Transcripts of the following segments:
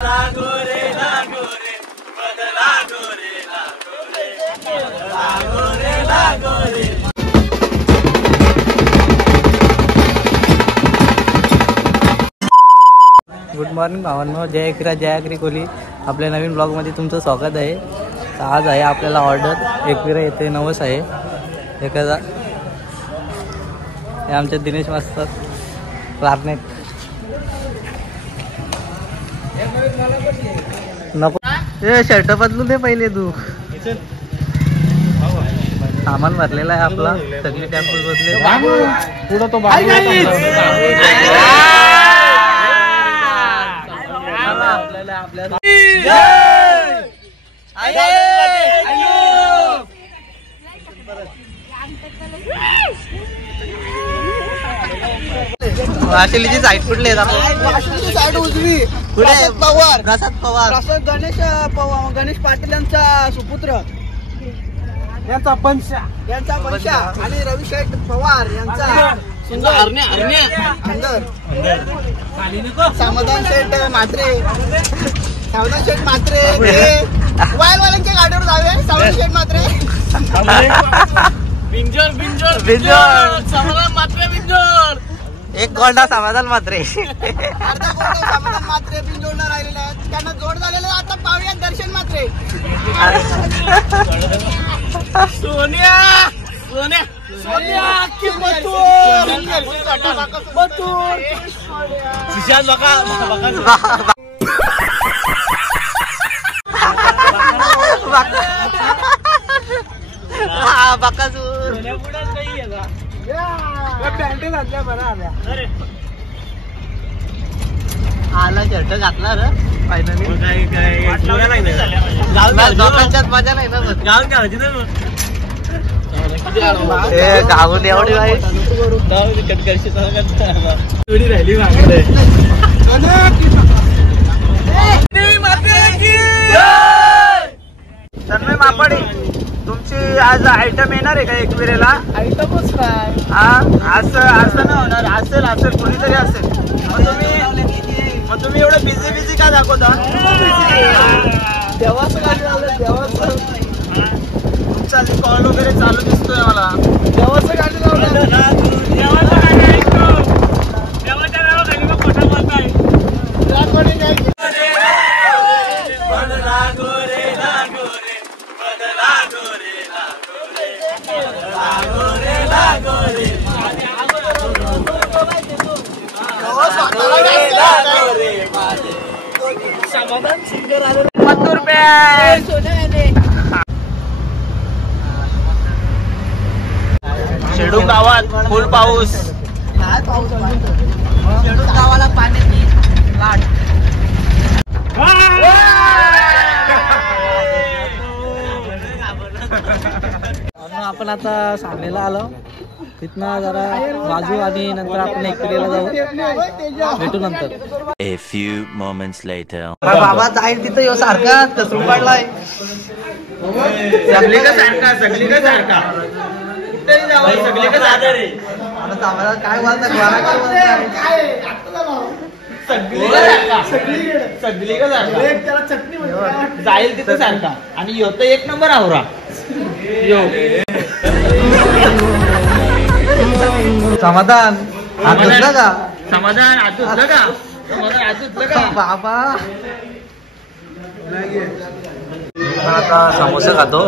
Good morning भावांनो, जय अकरी कोहली आपल्या नवीन ब्लॉगमध्ये तुमचं स्वागत आहे. तर आज आहे आपल्याला ऑर्डर एकविरा येथे नवस आहे एखादा. हे आमचे दिनेश मास्तर क्लारनेट नको हे शर्ट बदलू दे पहिले तू. सामान भरलेला आहे आपला सगळे टेम्पल बसले पुढं तो वाशिलीची साईड कुठली साईड उजवी पवार प्रसाद पवार गणेश पवार गणेश पाटील यांचा सुपुत्र यांचा पंशा आणि रविशेठ पवार यांचा समाधान शेठ म्हात्रे वायलवाल्यांच्या गाडीवर जावे. समाधान शेठ म्हात्रे समाधान म्हात्रे एक गोंडा समाधान म्हात्रे अर्धा गोंडा समाधान म्हात्रे बिंजोडला राहिलेले आहेत. त्यांना जोड झालेलं आता पाहूया दर्शन म्हात्रे. सोनिया आला शर्ट घातला रे फायनली. लोकांच्यात मजा नाही ना गावून एवढी वाईट तन्मय मापाडी तुमची आज आयटम येणार आहे का एकविरेला? आयटमच काय असं नाही होणार. असेल कोणीतरी असेल. मग तुम्ही एवढं बिझी का दाखवता? देवाचं गाडी लावलं देवाचं. तुमचा कॉल वगैरे चालू दिसतोय मला. देवाचं गाडी लावलं देवाच्या नावाखाली मग खोटा बोलताय. समाधान सिंगर आले शेडू गावात फुल पाऊस. शेडू गावाला पाण्याची लाट. आपण आता सांगलीला आलो. तिथनं जरा बाजू आणि नंतर आपण एकविरेला जाऊ. भेटू नंतर. A few moments later. बाबा जाईल तिथं यो सारखा कसरून पडलाय. सगळी का सारखा काय बोलता जाईल तिथं सारखा आणि यो तर एक नंबर आवरा. समाधान हात धुतला का? समाधान आज बाबा आता समोसे खातो.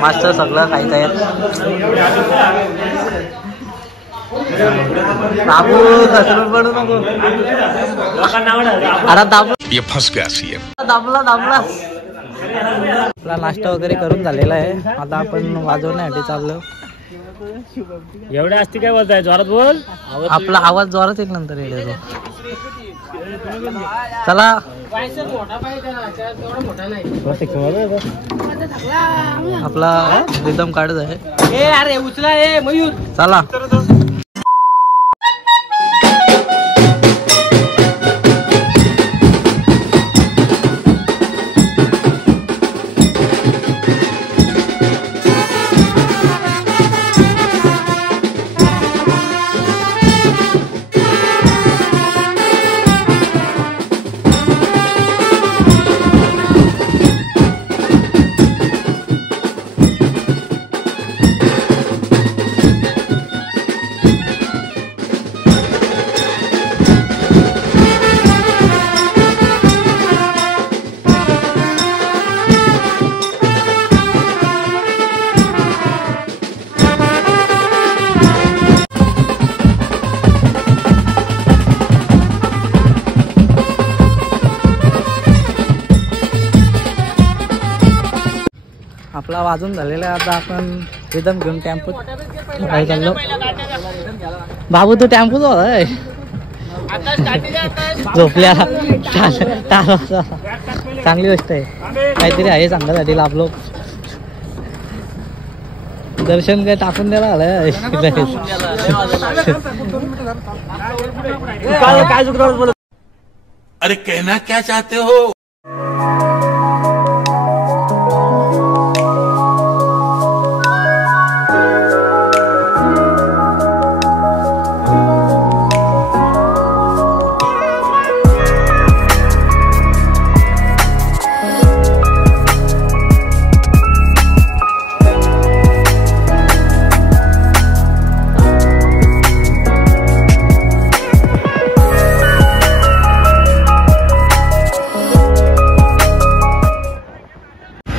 मस्त सगळं खायचं आहे. बाबू घसरून पडू नको. अरे दाबला आपला नाश्ता वगैरे करून झालेला आहे. आता आपण वाजवण्यासाठी चाललो. एवढ्या असती काय बोलताय? जोरात बोल. आपला आवाज जोरात एक नंतर येतो. चला आपला रिदम काढत आहे. अरे उचला मयूर. चला आपला वाजून झालेला आहे. आता आपण रिदम घेऊन टेम्पोत काय चाललो. बाबू तू टेम्पोच होय झोपल्या चांगली गोष्ट आहे. काहीतरी आहे सांगण्यासाठी लाभलो. दर्शन काय टाकून द्यायला आलाय. अरे कहना क्या चाहते हो.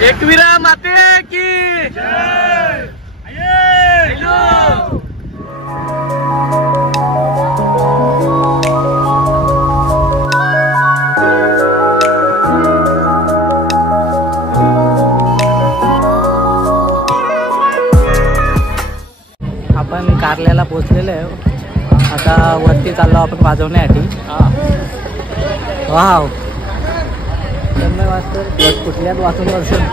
एकविरा माते की जय. आपण कारल्याला पोहोचलेलो आहे. आता वरती चाललो आपण वाजवण्यासाठी. वाव कुठल्यात वाचून वर्षन.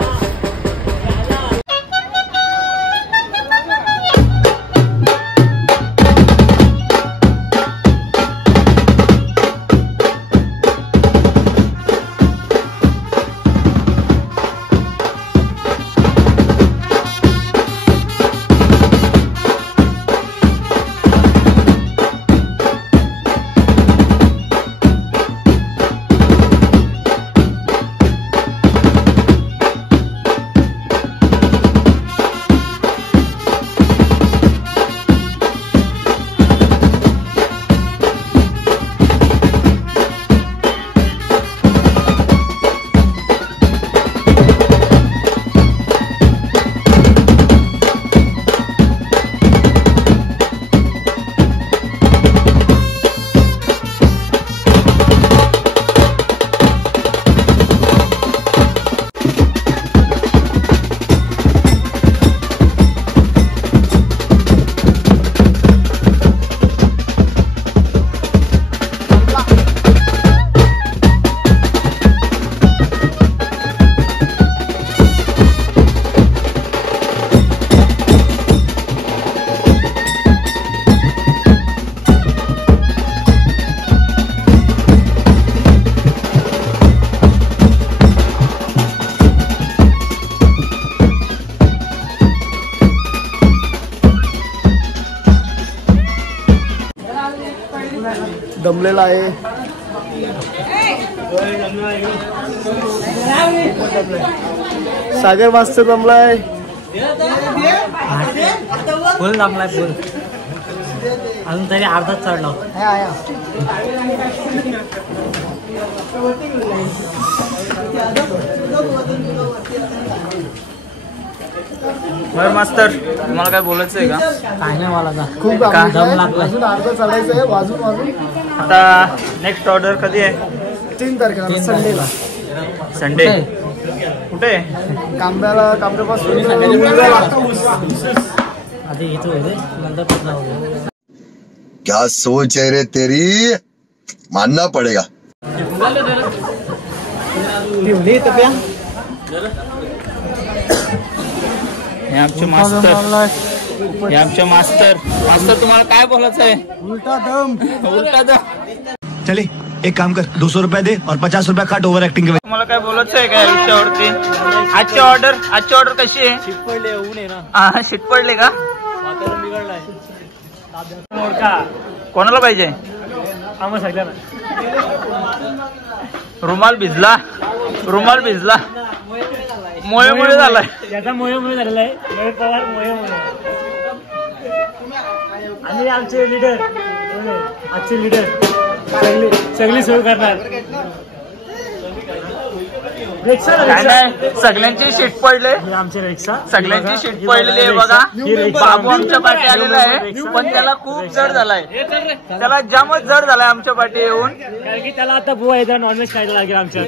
दमलेला आहे. सागर मास्तर दमलाय. फुल दमलाय फुल. अजून तरी अर्धाच चढलो. मयूर मास्तर तुम्हाला काय बोलायचं आहे का? काय नाही मला खूप दम लागला. अजून अर्धा चढायचं आहे वाजून वाजून. आता नेक्स्ट ऑर्डर कधी आहे? 3 तारखेला संडेला. संडे कुठे? कांब्यापासून आधी इथं होते नंतर पटना. क्या सोच है रे तेरी, मानना पड़ेगा. हे आमचे मास्तर. हे आमचे मास्तर. मास्तर तुम्हाला काय बोलायचं आहे? उलटा दम. चले एक काम कर, 200 रुपया दे और 50 रुपया काट ओव्हर ऍक्टिंग के. तुम्हाला काय बोलायचं आहे का या विषयावरती? आजची ऑर्डर कशी आहे? शीत पडले ऊन आहे ना. शीत पडले का? वातावरण बिघडलंय. कोणाला पाहिजे? आम्हाला सगळ्यांना. रुमाल भिजला. मोये झालाय. याचा मोये झालेला आहे. मयूर पवार मोये. आणि आमचे लीडर, आजचे लीडर सगळी सोय करणार. सगळ्यांची शीट पडले. आमचे रिक्षा सगळ्यांची शीट पडलेली आहे बघा. बाबू आमच्या पाठी आलेला आहे पण त्याला खूप जड झालाय. त्याला जामच जड झालाय आमच्या पाठी येऊन. कारण की त्याला आता बुवा एकदा नॉनव्हेज खायला लागेल आमच्या.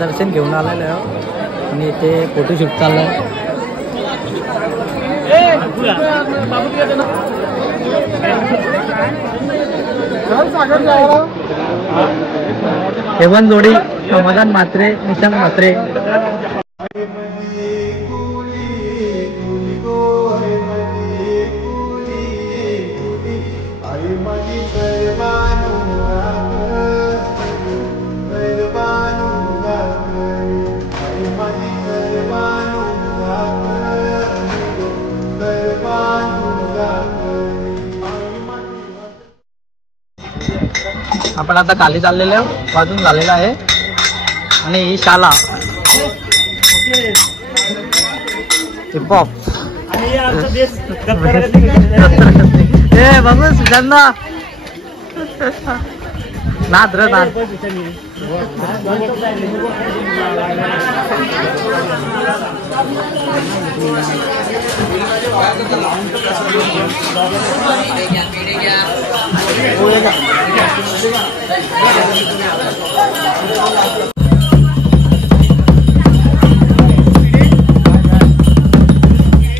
दर्शन घेऊन आलेलो आहे आणि इथे फोटोशूट चाललं आहे. हेवन जोडी समाधान म्हात्रे, निशांत म्हात्रे. आपण आता खाली चाललेलो वाजून झालेला आहे आणि ही शाला हिपहॉप बघू सुगंधा नाद र नाद.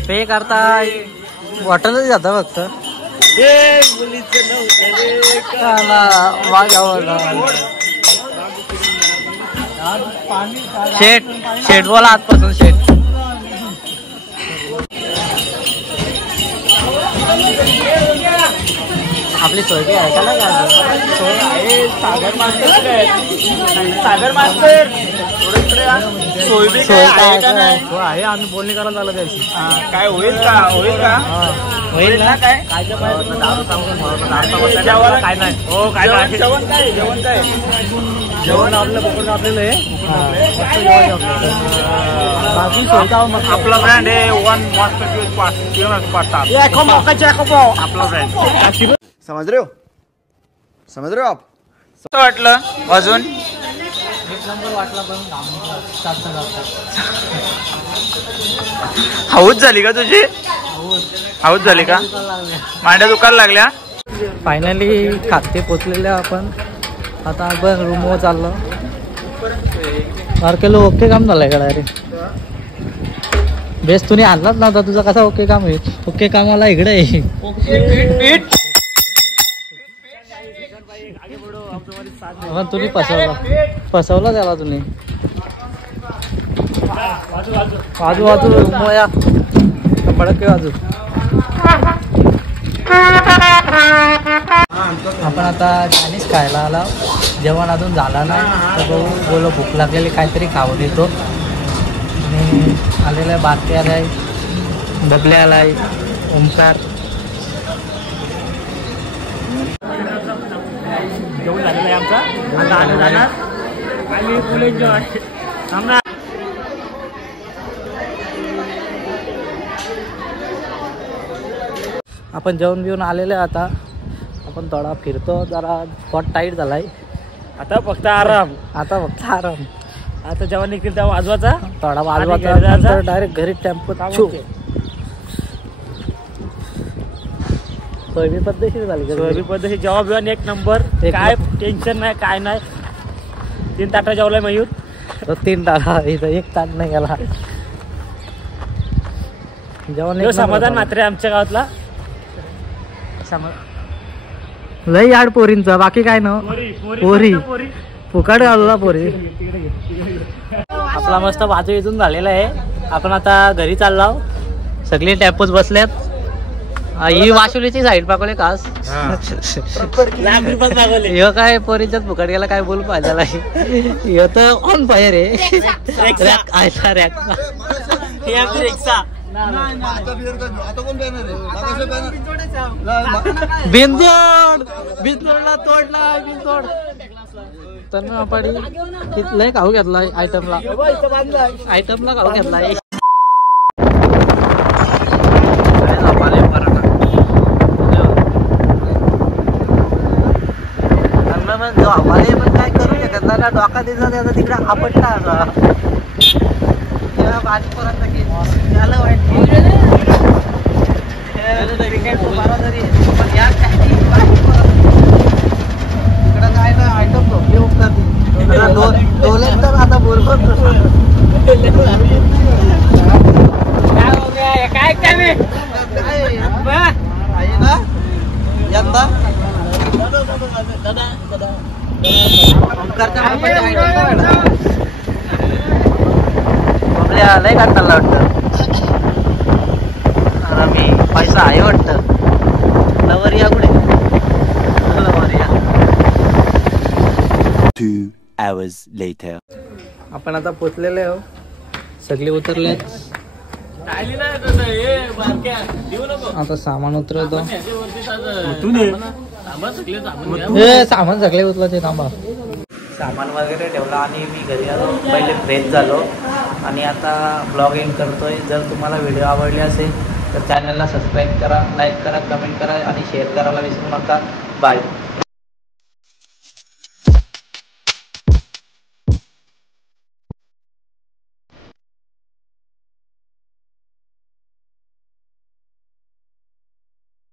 पे करता वाटतच जातं फक्त. शेट शेट बोला आजपासून शेट. आपली सोय काय आहे का? सोय आहे. सागर मास्टर सागर मास्टर सोय बी काय आहे का नाही? आहे. आम्ही बोलणी करायला झालं त्याची. काय होईल का? होईल का? होईल ना. काय काय नाही. हो काय नाही. जेवण काय? जेवण काय? जेवण आपलं बघून आपलेलं आहे. बाकी आपला ब्रँड आहे वन पास्ता. आपला ब्रँड. समझ रहे हो आप? कसं वाटलं अजून? एक नंबर वाटला पण हाऊस झाली का तुझी? हाऊस झाली का? मांड्या दुकान लागल्या. फायनली खाते पोचलेले आपण. आता आपण रूमवर चाललो. केलो ओके काम झालंय का डायरेक्ट? बेस तुम्ही आणलाच नव्हता. तुझा कसा ओके काम आहे? ओके कामाला इकडे आहे. तुम्ही फसवला त्याला तुम्ही. वाजू मोया पडक वाजू. आपण आता चायनीज खायला आला. जेवण अजून झाला नाही तर बोलो भूक लागलेली काहीतरी खाऊ देतो. आणि आलेला आहे बारके आलाय, बबले आलाय, ओमकार. जेवण झालेलं आहे आमचा. आता आम्ही जाणार आणि फुल एन्जॉय. आपण जेवण बिवून आलेले आहे. आता आपण थोडा फिरतो. जरा स्पॉट टाईट झालाय. आता फक्त आराम. आता जेव्हा निघतील तेव्हा वाजवायचा. थोडा वाजवायचा. डायरेक्ट घरी टेम्पो. सोयबी पद्धतशीर झाली. सोयबी पद्धती जेव्हा बिवण एक नंबर. काय टेन्शन नाही काय नाही. 3 ताटा जेवलाय मयूर. तो 3 ताटा. इथं 1 ताट नाही गेला. जेवण समाधान मात्र आमच्या गावातला. लय याड पोरींचा. बाकी काय ना पोरी फुकाट घालला पोरी. आपला मस्त बाजू इथून झालेला आहे. आपण आता घरी चाललो. सगळे टॅपोच बसल्यात. ही वाशुलीची साईड पाकवले खास. ह्यो काय पोरीच्याच फुकट गेला काय बोल पाहिजे. ह्यो तर ऑन फायर आहे. बिनजोडला तोडला बिनजोड. तन्मयपाडी लय खाऊ घेतला आयटमला खाऊ घेतलाय. पण काय करू शकत ना. डोका दिसा त्याचा तिकडे आपटला असा. बाजूपर्यंत त्याला वाईट पण या इकडं काय ना आयटम झोपली उपकारती. तर आता बोलतो काय काय यंदा आपल्या लय काढताना वाटतं मी पैसा आहे वाटतं लवर या कुठे लवर या 2 hours later. आपण आता पोचलेले आहो सगळे उतरले आता सामान उतरवतो सामान सगळे उतरले थांबा सामान वगैरे ठेवला आणि मी घरी आलो पहिले फ्रेश झालो आणि आता ब्लॉग एंड करतोय जर तुम्हाला व्हिडिओ आवडले असेल तर चॅनलला सबस्क्राईब करा लाईक करा कमेंट करा आणि शेअर करायला विसरू नका बाय